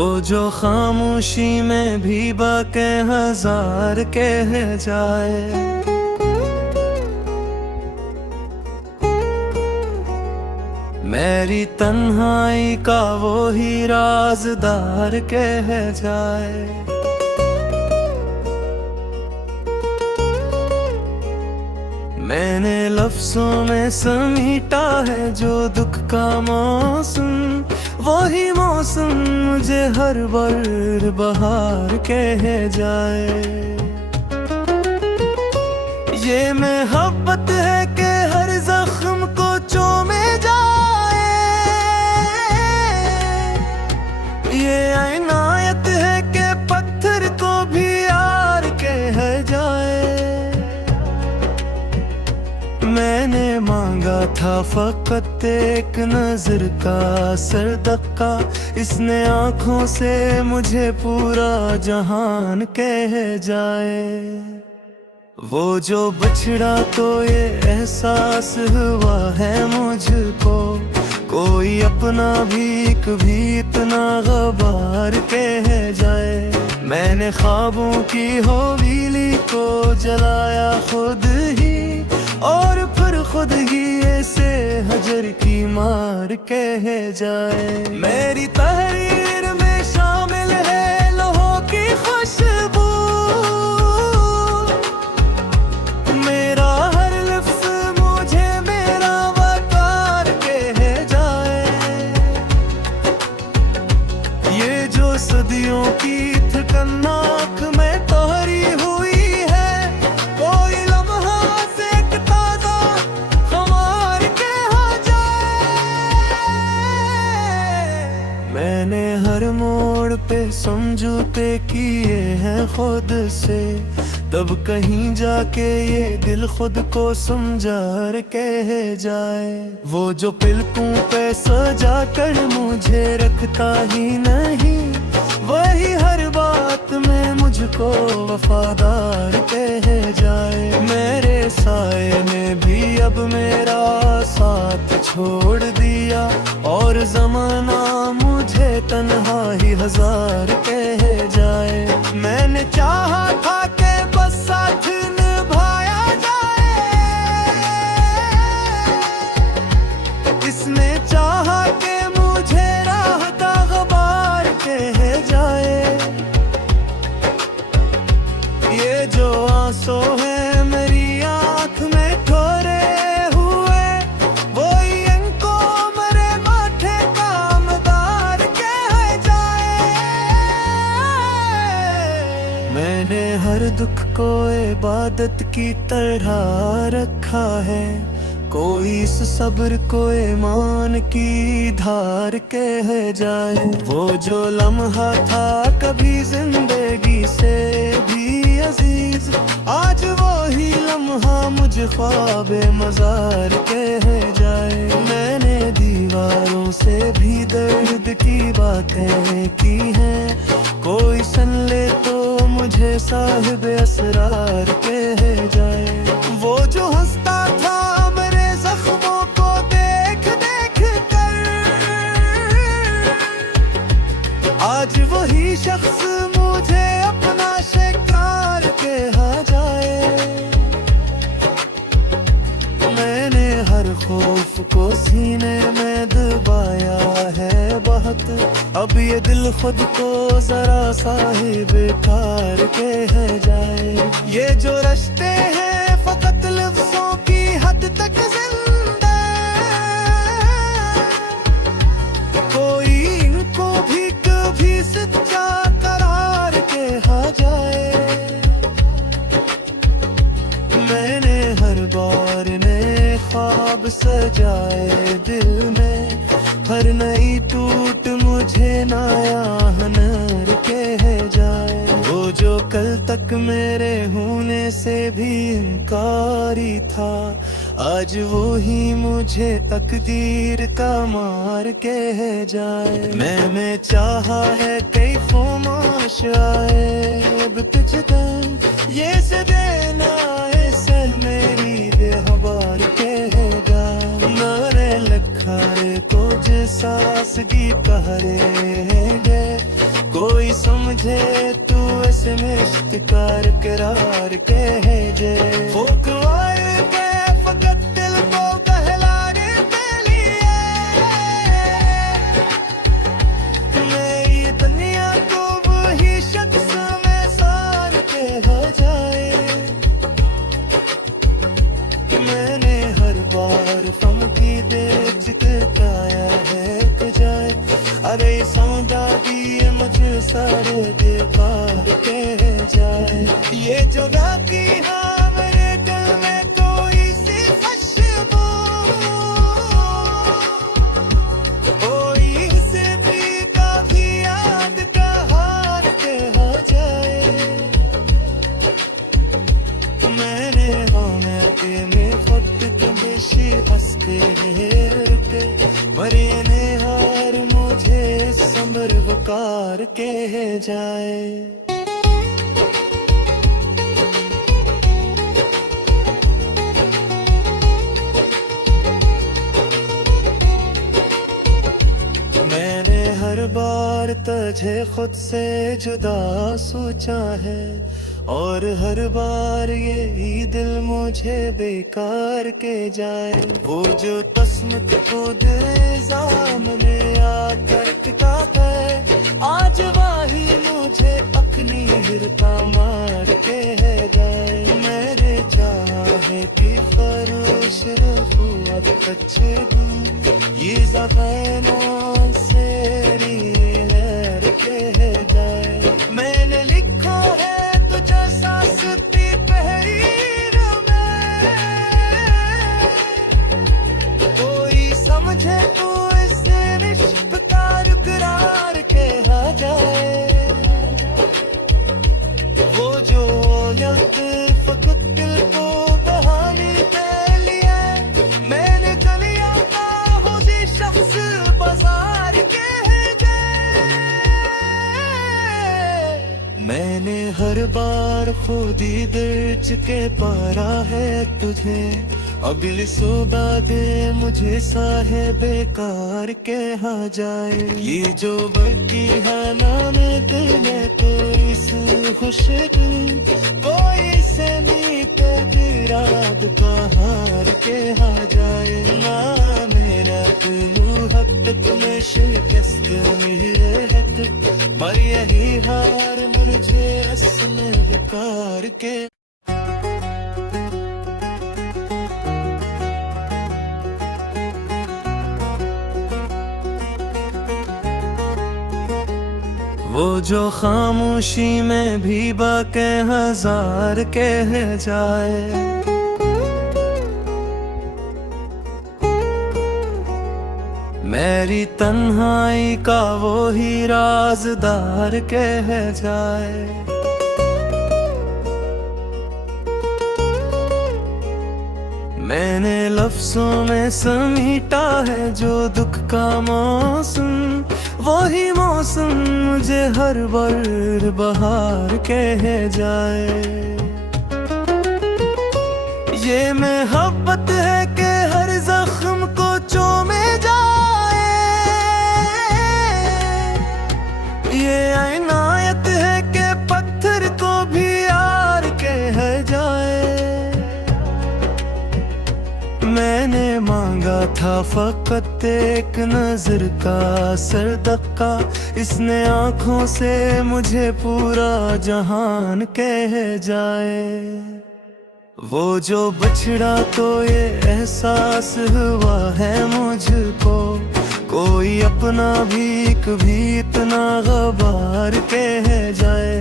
वो जो खामोशी में भी बाके हजार कह जाए। मेरी तन्हाई का वो ही राज़दार कह जाए। मैंने लफ्ज़ों में समीटा है जो दुख का मौसम, वही मौसम मुझे हर बार बहार कह जाए। ये मोहब्बत है कि हर जख्म को चूमे जाए, ये इनायत है कि पत्थर को भी यार कह जाए। मैंने मांगा था फकत एक नजर का सरदका, इसने आंखों से मुझे पूरा जहान कह जाए। वो जो बछड़ा तो ये एहसास हुआ है मुझको, कोई अपना भी कभी इतना गबार कह जाए। मैंने ख्वाबों की हवेली को जलाया खुद ही, और फिर खुद ही ऐसे हजर की मार कह जाए। मेरी तहरीर में शामिल है लोहों की खुशबू, मेरा हर लफ्ज़ मुझे मेरा वकार कह जाए। ये जो सदियों की थकनाक में तोहरी हुई है, कोई लम्हा से एक ताज़ा खुमार कह जाए। मैंने हर मोड़ पे समझौते किए हैं खुद से, तब कहीं जाके ये दिल खुद को समझा कह जाए। वो जो पिलकों पे सजा कर मुझे रखता ही नहीं, वही हर बात में मुझको वफादार कह जाए। मेरे साए ने भी अब मेरा साथ छोड़ दिया, और ज़माना मुझे तन्हा ही हजार कह जाए। मैंने चाहा था कि बस साथ निभाया जाए, इसने चाहा कि मुझे राह का गबार कह जाए। ये जो आंसू है मेरी आँख में ठोरे हुए, वही इनको मेरे माथे का मदार कह जाए। मैंने हर दुख को इबादत की तरह रखा है, कोई इस सब्र को ईमान की धार कह जाए। वो जो लम्हा था कभी जिंदगी से भी अजीज, आज वो ही लम्हा मुझे ख्वाबे मजार कह जाए। मैंने दीवारों से भी दर्द की बातें की हैं, कोई सुन ले तो मुझे साहिब असरार कह जाए। वो जो हंसता था मेरे जख्मों को देख देख कर, आज वही शख्स मुझे अपना शिकार कह जाए। मैंने हर खौफ को सीने में दबाया है बहुत, अब ये दिल खुद को जरा साहिब कार कह जाए। ये जो रिश्ते हैं फकत लफ्ज़ों की हद तक जिंदा, कोई इनको भी कभी सच्चा करार कह जाए। मैंने हर बार नए ख्वाब सजाए दिल में, हर नई टूट मुझे नया हनर कह जाए। वो जो कल तक मेरे होने से भी इनकारी था, आज वो ही मुझे तकदीर का मार कह जाए। मैंने चाहा है कई ख़ामोश आए अब तुझ तक, ये से देना है सर मेरी बेहबार कह जाए। नारे लखारे को सास की कहरे गे, मुझे तू ऐसे में इश्तिकार करार कह जे फुकवार के फकत दिल को कहलाने के लिए मैं ये दुनिया को वही शख्स में सार के हो जाए। मैंने हर बार फम की दे चितकाया है तुझाए अरे सौदा दिए मुझे सारे बेकार कह जाए। ये जो राती हाँ मेरे दिल में कोई सी खुशबू कोई से भी काफी याद का हार के हो जाए। मैंने होने के में फट के बेशी हंसते हेरते मरे ने हार मुझे संबर वकार कह जाए। मैंने हर बार तुझे खुद से जुदा सोचा है और हर बार यही दिल मुझे बेकार के जाए। वो जो तस्मत को दे सामने आकर टिकाता है आज वही मुझे अपनी हिरता मार के है जाए। मेरे चाहे की फरोश अब कच्चे ये ज़बानों से नीर कह जाए। मैंने लिखा है तुझे सांसती तहरीर में कोई समझे तो इसे निष्पकार करार कहा जाए। वो जो फकत दिल को बहाने के लिए मैंने कलिया का हो जी शख्स बाजार कह जाए। मैंने हर बार खुद ही दर्ज के पारा है तुझे अगली सुबह दे मुझे साहे बेकार कहा जाए। ये जो बकी है नाम दिल में तो इस खुशबू कोई से मीठे दिराद का हार कहा जाए। ना मेरा तू हक तुम्हें शिकस्त मेरे हक पर यही हार मुझे असल बेकार के। वो जो खामोशी में भी बाके हजार कह जाए। मेरी तन्हाई का वो ही राज़दार कह जाए। मैंने लफ्ज़ों में समीटा है जो दुख का मौसम वही मौसम मुझे हर बार बहार कह जाए। ये मोहब्बत है कि हर जख्म को चूमे जाए। ये इनायत है कि पत्थर को भी यार कह जाए। मैंने मांगा था फकत एक नजर का सरदका इसने आंखों से मुझे पूरा जहान कह जाए। वो जो बछड़ा तो ये एहसास हुआ है मुझको कोई अपना भी कभी इतना गबार कह जाए।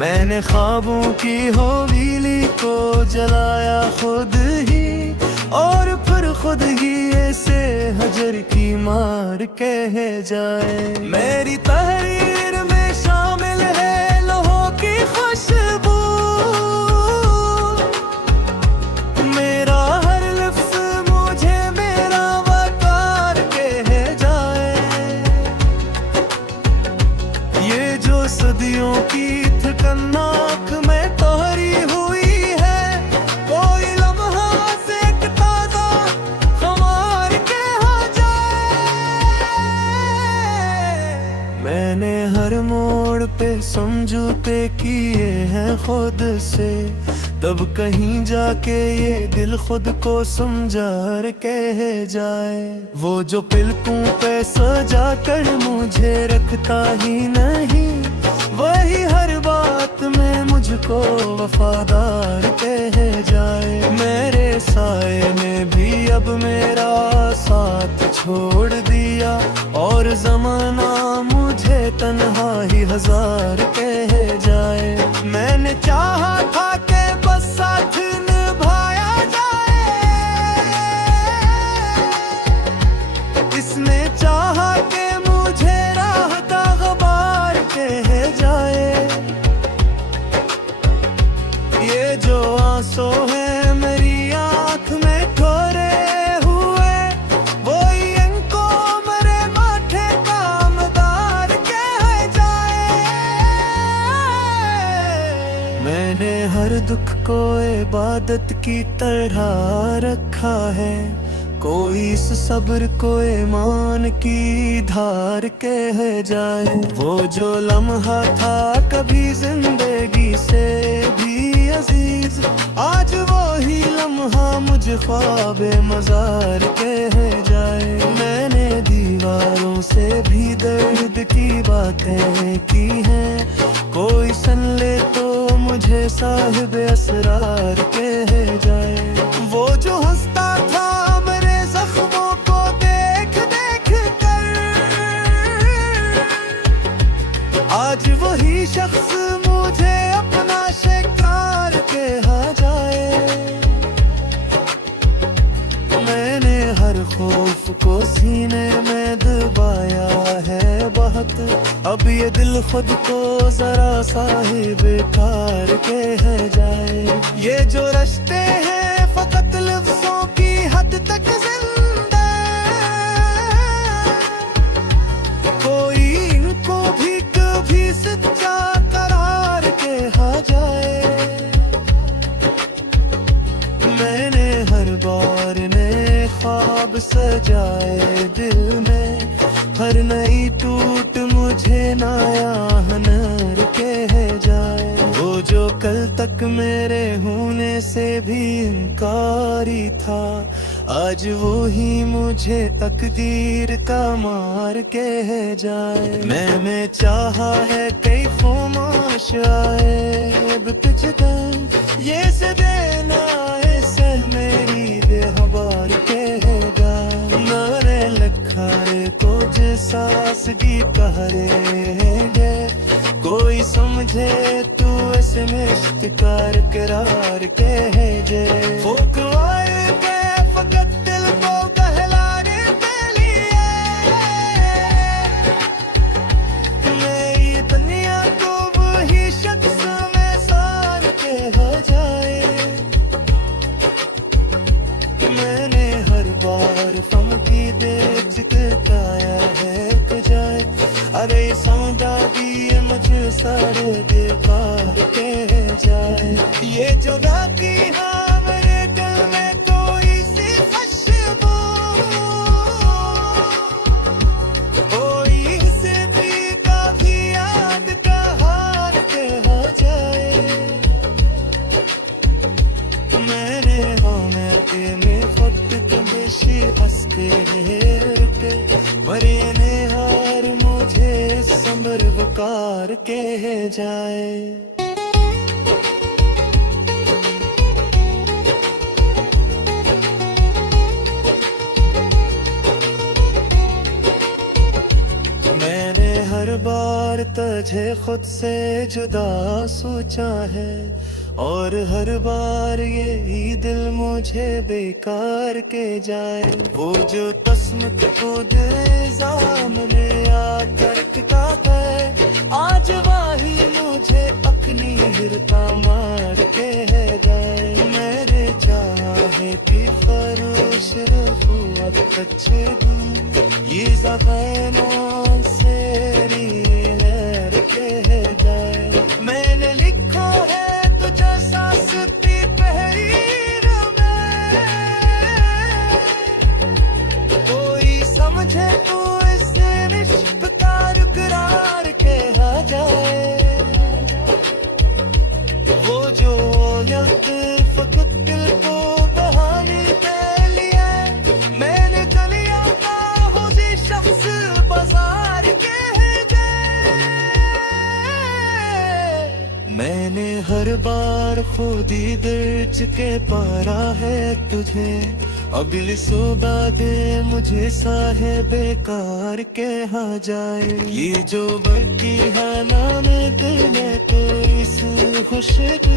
मैंने ख्वाबों की हवेली को जलाया खुद ही और फिर खुद ही ऐसे हजर की मार कह जाए। मेरी तहरीर में शामिल है लोहों की खुशबू मेरा हर लफ्ज़ मुझे मेरा वकार कह जाए। ये जो सदियों की थकनाक में तोहरी हुई है कोई लम्हा से एक ताज़ा ख़ुमार कह जाए। मैंने हर खुद से, तब कहीं जाके ये दिल खुद को समझा कह जाए। वो जो पिलकों पे सजा कर मुझे रखता ही नहीं, वही हर बात में मुझको वफादार कह जाए। मेरे साए ने भी अब मेरा साथ छोड़ दिया, और जमाना मुझे तन्हा ही हजार कह जाए। मैंने चाहा था कि बस साथ निभाया जाए, इसने चाहा कि मुझे राह का गबार कह जाए। ये जो आंसू है मेरी आँख में ठोरे हुए, वही इनको मेरे माथे का मदार कह जाए। मैंने हर दुख को इबादत की तरह रखा है, कोई इस सब्र को ईमान की धार कह जाए। वो जो लम्हा था कभी जिंदगी से भी अजीज, आज वो ही लम्हा मुझे ख्वाबे मजार कह जाए। मैंने दीवारों से भी दर्द की बातें की हैं, कोई सुन ले तो मुझे साहिब असरार कह जाए। वो जो हंसता था मेरे जख्मों को देख देख कर, आज वही शख्स मुझे अपना शिकार कहा जाए। मैंने हर खौफ को सीने में दबाया है बहुत, अब ये दिल खुद को जरा साहिब कार कह जाए। ये जो रिश्ते हैं फकत लफ्जों की हद तक जिंदा, कोई इनको भी कभी सच्चा करार कहा जाए। मैंने हर बार नए ख्वाब सजाए दिल में, हर नई टूट मुझे नया हनर कह जाए। वो जो कल तक मेरे होने से भी इनकारी था, आज वो ही मुझे तकदीर का मार कह जाए। मैंने चाहा है कई फ़ोमाश आए अब कुछ दम, ये से देना है सह मेरी बेहबार कह जाए। नारे लखारे को जे सास दी कहरेंगे, कोई समझे तू ऐसे में इश्तिकार करार कह जे। फुकवाए के फकत दिल को कहलाने के लिए, मैं ये दुनिया को वही शख्स में सार कह जाए। मैंने हर बार फम की देख चितकाया है जाए, अरे सौदा दिए मुझे सारे बेकार कह जाए। ये जो राती हाँ मेरे दिल में कोई सी खुशबू, कोई से भी काफी याद का हार कह जाए। मैंने होने के में खुद कमेशी हंसते रहते, मरे ने हार मुझे संबर वकार कह जाए। मैंने हर बार तुझे खुद से जुदा सोचा है, और हर बार यही दिल मुझे बेकार के जाए। वो जो तस्मत को दे सामने आकर का है, आज वही मुझे अपनी हिरता मार के जाए। मेरे चाहे की फरोश अब कच्चे दूं, ये ज़बानों से नीर कह जाए। मैंने लिखा है तुझे सांसती तहरीर में, कोई समझे तो इसे निष्पकार करार कहा जाए। और खुदी दर्ज के पारा है तुझे। अगली सुबह दे मुझे साहे बेकार के हा जाए। ये जो बकी है नाम दिले तो इस खुशबू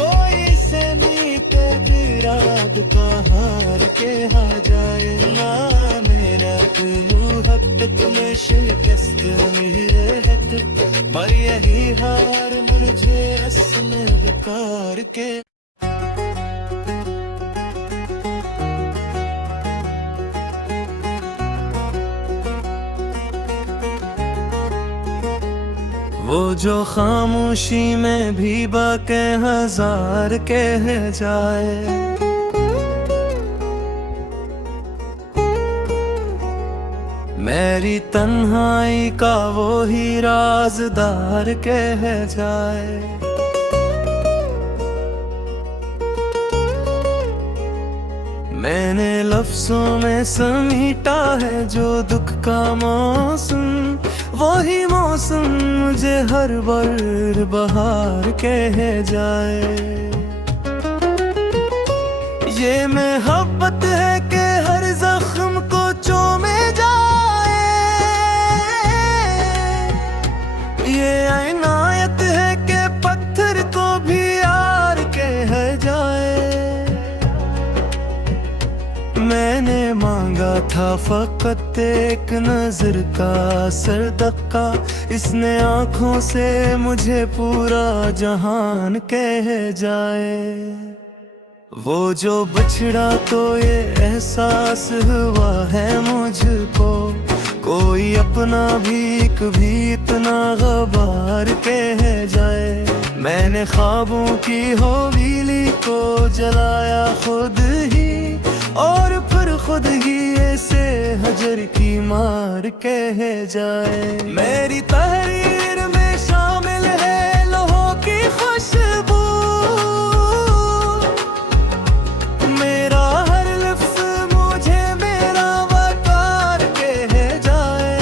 कोई से मीत रात का हार के हा जाए। ना मेरा हक तुम्हें शिकस्त मेरे हक, पर यही हार मुझे असल बेकार के। वो जो खामोशी में भी बाके हजार कह जाए। मेरी तन्हाई का वो ही राज़दार कह जाए। मैंने लफ्ज़ों में समीटा है जो दुख का मौसम, वही मौसम मुझे हर बार बहार कह जाए। ये मोहब्बत है कि हर जख्म को चूमे जाए। ये इनायत है कि पत्थर को भी यार कह जाए। मैंने मांगा था फकत एक नजर का सरदका, इसने आंखों से मुझे पूरा जहान कह जाए। वो जो बछड़ा तो ये एहसास हुआ है मुझको, कोई अपना भी कभी इतना गबार कह जाए। मैंने ख्वाबों की हवेली को जलाया खुद ही, और फिर खुद ही ऐसे हजर की मार कह जाए। मेरी तहरीर में शामिल है लोहों की खुशबू, मेरा हर लफ्ज़ मुझे मेरा वकार कह जाए।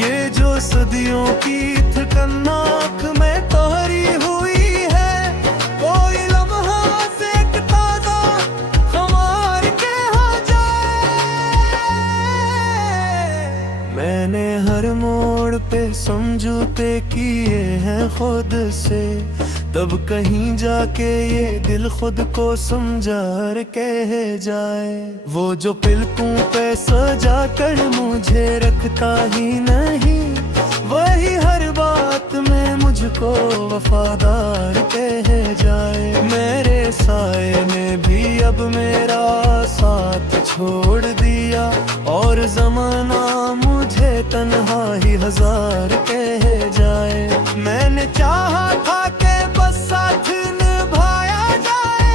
ये जो सदियों की थकनाक में तोहरी हुई है, कोई लम्हा से एक ताज़ा खुमार कह जाए। मैंने हर मोड़ पे समझौते किए हैं खुद से, तब कहीं जाके ये दिल खुद को समझा कह जाए। वो जो पिलकों पे सजा कर मुझे रखता ही नहीं, वही हर बात में मुझको वफादार कह जाए। मेरे साए ने भी अब मेरा साथ छोड़ दिया, और ज़माना मुझे तन्हा ही हजार कह जाए। मैंने चाहा था कि बस साथ निभाया जाए,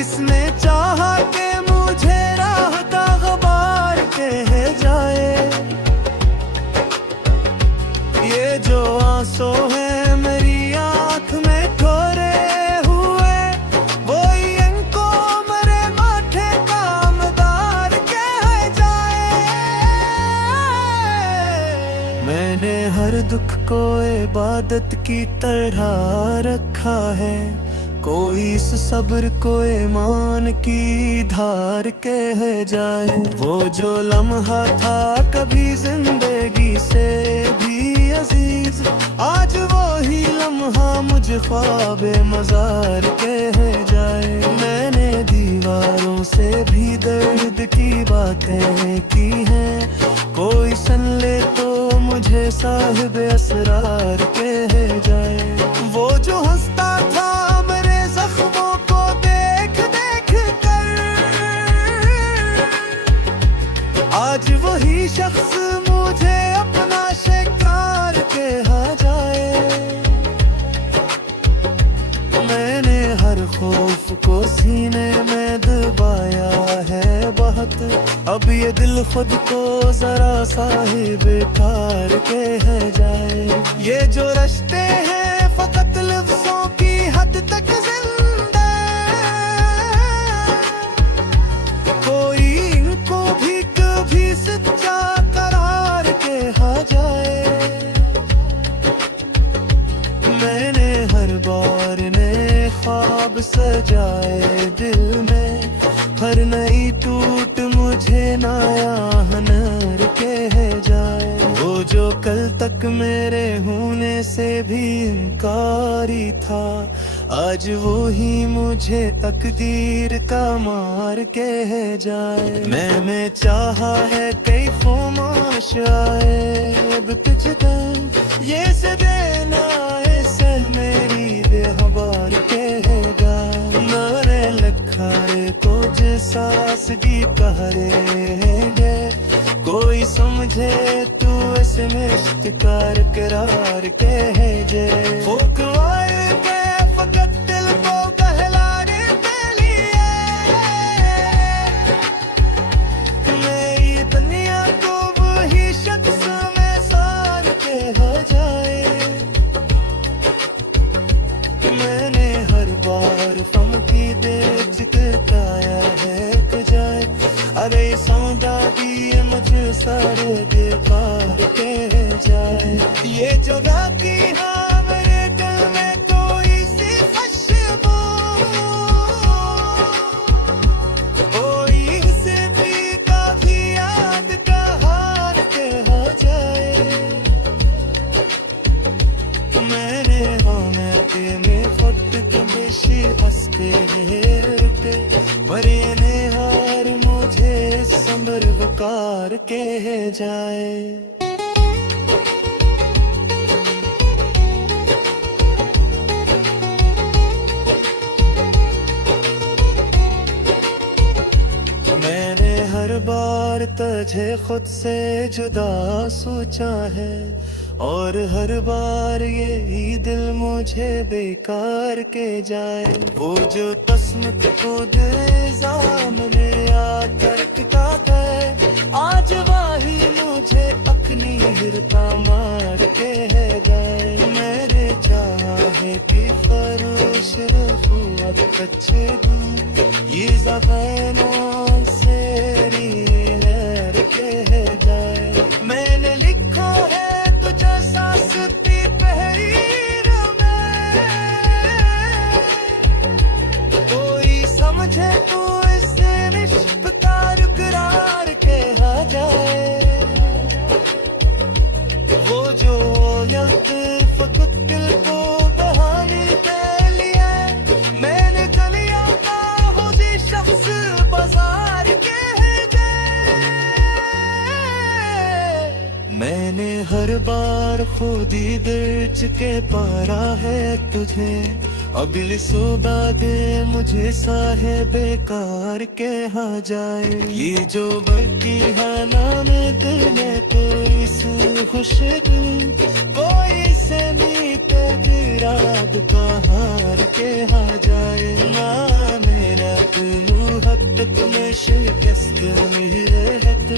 इसने चाहा कि मुझे राह का गबार कह जाए। ये जो आंसू है मेरी आँख में ठोरे हुए, वही इनको मेरे माथे का मदार कह जाए। मैंने हर दुख को इबादत की तरह रखा है, कोई इस सब्र को ईमान की धार कह जाए। वो जो लम्हा था कभी जिंदगी से भी अजीज, आज वो ही लम्हा मुझे ख्वाबे मजार कह जाए। मैंने दीवारों से भी दर्द की बातें की हैं, कोई सुन ले तो मुझे साहिब असरार कह जाए। वो जो हंसता था मेरे जख्मों को देख देख कर, आज वही शख्स मुझे अपना शिकार कह जाए। मैंने हर खौफ को सीने में दबाया है बहुत, अब ये दिल खुद को जरा साहिब कार कह जाए। ये जो रिश्ते हैं फकत लफ्ज़ों की हद तक जिंदा, कोई इनको भी कभी सच्चा करार कहा जाए। सजाए दिल में, हर नई टूट मुझे नया हनर कह जाए। वो जो कल तक मेरे होने से भी इनकारी था, आज वो ही मुझे तकदीर का मार कह जाए। मैंने चाहा है कई फरमाश आए, अब कुछ दिन ये से देना ऐसे मेरी बेहबार कह जाए। नारे लखारे कुछ सास की कहरेंगे, कोई समझे तू ऐसे में इश्तिकार करार कह जे। फुकवाए के फकत दिल को कहलाने के लिए, मैं ये दुनिया को वही शख्स में सार कह जाए। मैंने हर बार फम की बेच कटाया है जाए, अरे सौदा दिए मुझे सारे बेकार कह जाए। ये जो राती हाँ मेरे दिल में कोई सी खुशबू, कोई से भी काफी याद का हार कह जाए। मैंने होने के में खुद बेशी हंसते हेरते, मरे ने हार मुझे संबर वकार कह जाए। मैंने हर बार तुझे खुद से जुदा सोचा है, और हर बार यही दिल मुझे बेकार के जाए। वो जो तस्मत को दे सामने आकर का है, आज वही मुझे अपनी हिरता मार के है जाए। मेरे चाहे की फरोश अब कच्चे दूं, ये ज़बानों से नीर कह जाए। मैंने लिखा है तुझे सासती तहरीर में, कोई समझे तो इसे निष्पतार करार कहा जाए। वो जो फकत दिल को बहाने के लिए, मैंने कलिया का हो जी शख्स बाजार कह जाए। मैंने हर बार खुद ही दर्ज के पारा है तुझे, अगली सुबह दे मुझे साहे बेकार कहा जाए। ये जो बकी हाना में दिल में कोई सी खुशबू, कोई से मीठे दिराद का हार कहा जाए। ना मेरा तू हद तक में शिकस्त मेरे हद,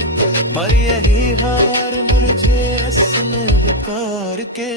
पर यही हार मुझे असल बेकार के